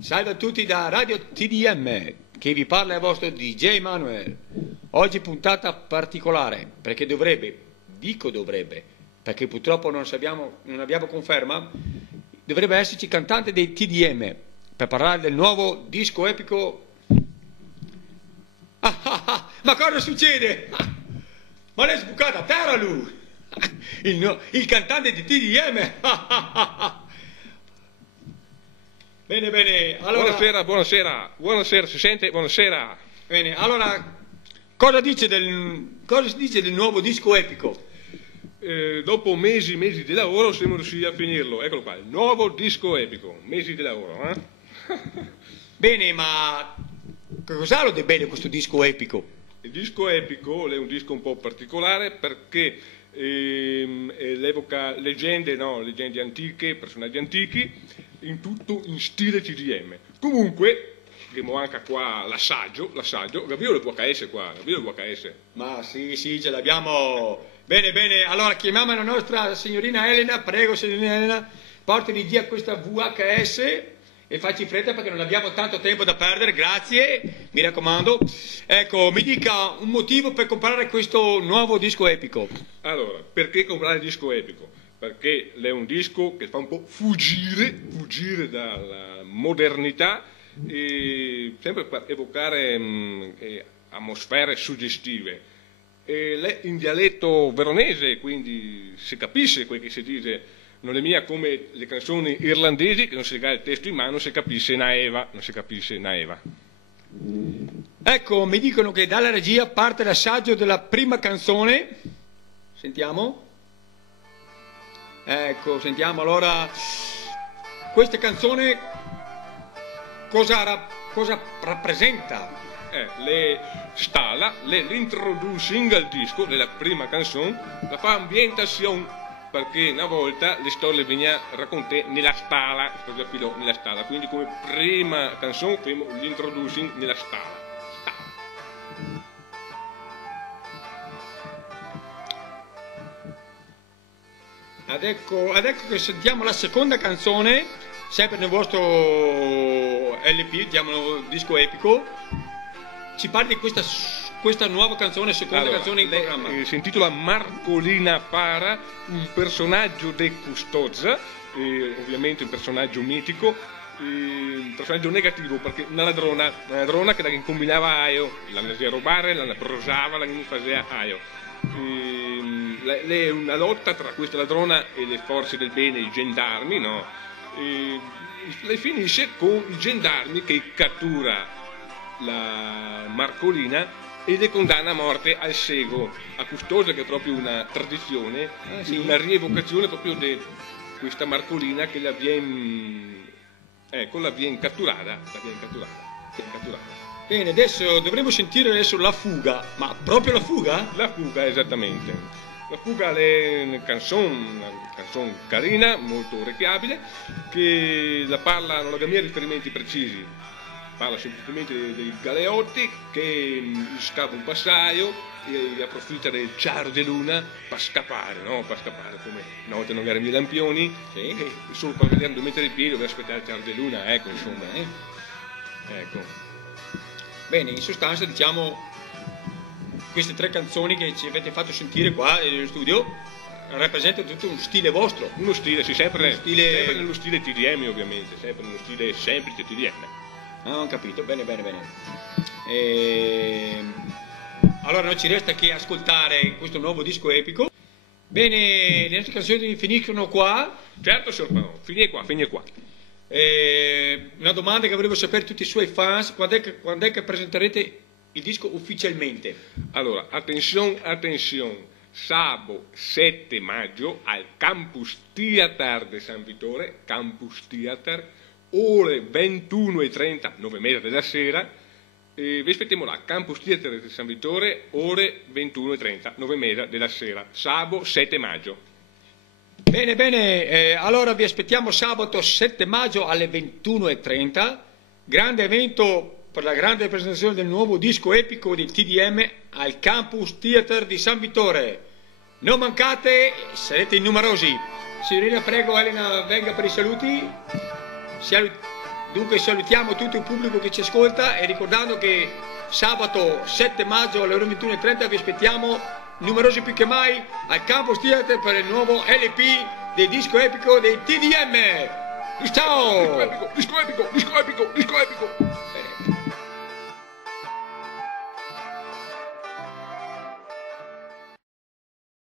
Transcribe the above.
Salve a tutti da Radio TDM, che vi parla il vostro DJ Manuel. Oggi puntata particolare, perché dico dovrebbe, perché purtroppo non abbiamo conferma, dovrebbe esserci cantante dei TDM, per parlare del nuovo disco epico. Ma cosa succede? Ma l'hai sbucata a terra lui! Il cantante di TDM! Bene, bene, allora... Buonasera, si sente? Buonasera. Bene, allora, cosa si dice del nuovo disco epico? Dopo mesi di lavoro siamo riusciti a finirlo, eccolo qua, il nuovo disco epico, mesi di lavoro, Bene, ma cos'ha lo di bene questo disco epico? Il disco epico è un disco un po' particolare perché l'evoca leggende antiche, personaggi antichi, in tutto in stile TDM. Comunque, abbiamo anche qua l'assaggio, abbiamo il VHS qua, Ma sì, ce l'abbiamo. Bene, allora chiamiamo la nostra signorina Elena, prego signorina Elena, portami via questa VHS e facci fretta perché non abbiamo tanto tempo da perdere, grazie, mi raccomando. Ecco, mi dica un motivo per comprare questo nuovo disco epico. Allora, perché comprare il disco epico? Perché è un disco che fa un po' fuggire dalla modernità e sempre per evocare atmosfere suggestive. È in dialetto veronese, quindi si capisce quel che si dice, non è mia come le canzoni irlandesi che non si legava il testo in mano, non si capisce naeva. Ecco, mi dicono che dalla regia parte l'assaggio della prima canzone. Sentiamo. Ecco, sentiamo allora questa canzone cosa rappresenta? L'introducing al disco della prima canzone la fa ambientazione perché una volta le storie venivano raccontate nella stalla, quindi come prima canzone facciamo l'introducing nella stalla. Ed ecco che sentiamo la seconda canzone, sempre nel vostro LP, chiamano disco epico. Ci parli di questa nuova canzone, seconda canzone in programma. Si intitola Marcolina Para, un personaggio de Custozza, ovviamente un personaggio mitico, un personaggio negativo perché una ladrona che la combinava aio, la andava a rubare, la brosava, la faceva aio. È una lotta tra questa ladrona e le forze del bene, i gendarmi, no? Le finisce con i gendarmi che cattura la Marcolina e le condanna a morte al sego, a Custosa, che è proprio una tradizione, una rievocazione proprio di questa Marcolina che la viene catturata. Bene, adesso dovremo sentire la fuga, ma proprio la fuga? La fuga, esattamente. La fuga è una canzone carina, molto orecchiabile, che la parla, non ha mia riferimenti precisi, parla semplicemente dei galeotti che scava un passaio e approfitta del chiaro di luna per scappare, come una volta non erano i lampioni, sì. E solo per vedere dove mettere i piedi dove aspettare il chiaro di luna, ecco. Bene, in sostanza diciamo queste tre canzoni che ci avete fatto sentire qua nello studio rappresentano tutto uno stile vostro. Uno stile, sì, sempre nello stile TDM ovviamente, sempre nello stile semplice TDM. Ho capito, bene. Allora non ci resta che ascoltare questo nuovo disco epico. Bene, le nostre canzoni finiscono qua. Certo, signor Paolo, finisce qua. Una domanda che volevo sapere tutti i suoi fans, quando è che presenterete il disco ufficialmente? Allora, attenzione, sabato 7 maggio al Campus Theater di San Vittore, ore 21:30, 9:30 della sera, vi aspettiamo là, Campus Theater di San Vittore, ore 21:30, 9:30 della sera, sabato 7 maggio. Bene, allora vi aspettiamo sabato 7 maggio alle 21:30, grande evento per la grande presentazione del nuovo disco epico del TDM al Campus Theater di San Vittore. Non mancate, sarete in numerosi. Signorina, prego, Elena, venga per i saluti. Dunque salutiamo tutto il pubblico che ci ascolta e ricordando che sabato 7 maggio alle ore 21:30 vi aspettiamo numerosi più che mai al Campus Theatre per il nuovo LP del disco epico dei TDM. Ciao! Disco epico, disco epico, disco epico, disco